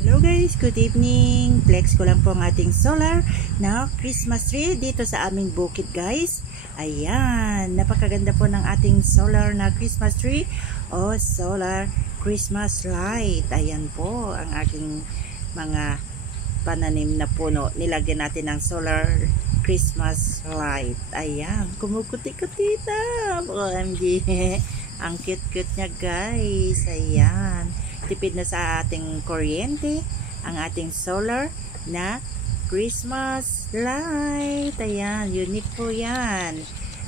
Hello guys, good evening. Flex ko lang po ang ating solar na Christmas tree dito sa aming bukid guys. Ayan, napakaganda po ng ating solar na Christmas tree o solar Christmas light. Ayan po ang aking mga pananim na puno. Nilagyan natin ng solar Christmas light. Ayan, kumukuti-kuti na. OMG, ang cute-cute niya guys. Ayan. Tipid na sa ating kuryente ang ating solar na Christmas light. Ayan, unique po yan.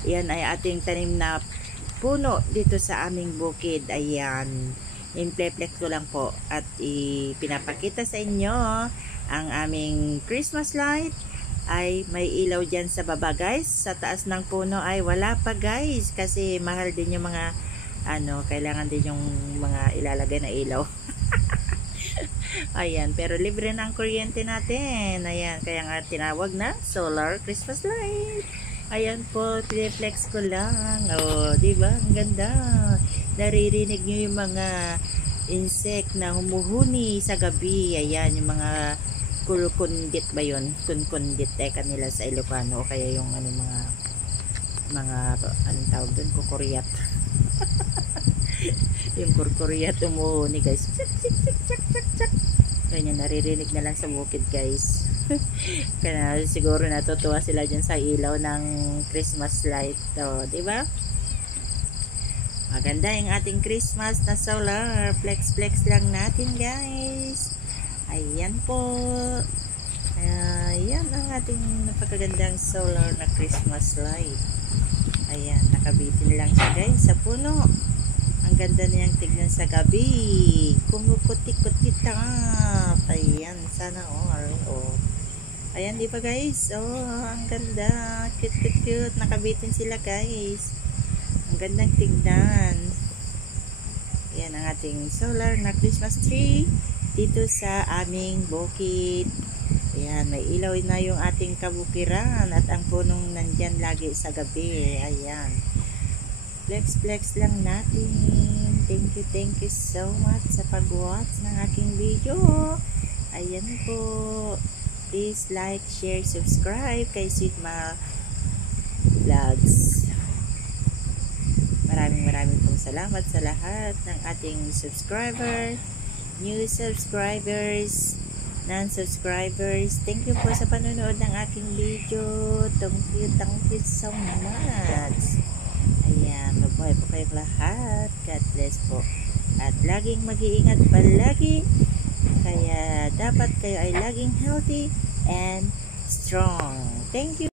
Yan ay ating tanim na puno dito sa aming bukid. Ayan, in-flex ko lang po at ipinapakita sa inyo ang aming Christmas light. Ay may ilaw dyan sa baba guys. Sa taas ng puno ay wala pa guys, kasi mahal din yung mga kailangan din yung mga ilalagay na ilaw. Ayan, pero libre na ang kuryente natin. Ayan, kaya nga tinawag na solar Christmas light. Ayan po, flex ko lang. Oh, di ba? Ang ganda. Naririnig niyo yung mga insect na humuhuni sa gabi. Ayan, yung mga kulkundit ba yun? Kunkundit kanila sa Ilocano, o kaya yung anong tawag doon, kukuryat. Yung kurkuryat umuhuni guys. Chak chak chak chak chak chak. Ganyan, naririnig na lang sa bukid guys. Kaya siguro natutuwa sila dyan sa ilaw ng Christmas light. O, diba? Maganda yung ating Christmas na solar. Flex lang natin guys. Ayan po. Ayan ang ating napakagandang solar na Christmas light. Ayan, nakabitin lang siya guys sa puno. Ang ganda niyang tignan sa gabi. Kumukuti-kuti tap. Ayan, sana all. Oh. Ayan, di ba guys? Oh, ang ganda. Cute. Nakabitin sila guys. Ang gandang tignan. Ayan ang ating solar na Christmas tree dito sa aming bukid. Ayan, may ilaw na yung ating kabukiran at ang punong nandyan lagi sa gabi. Ayan. Flex lang natin. Thank you so much sa pag-watch ng aking video. Ayan po. Please like, share, subscribe kay Sweet Ma Vlogs. Maraming pong salamat sa lahat ng ating subscribers, new subscribers, non-subscribers. Thank you po sa panonood ng aking video. Thank you so much. Ayan, mabuhay po kayong lahat. God bless po. At laging mag-iingat palagi. Kaya dapat kayo ay laging healthy and strong. Thank you.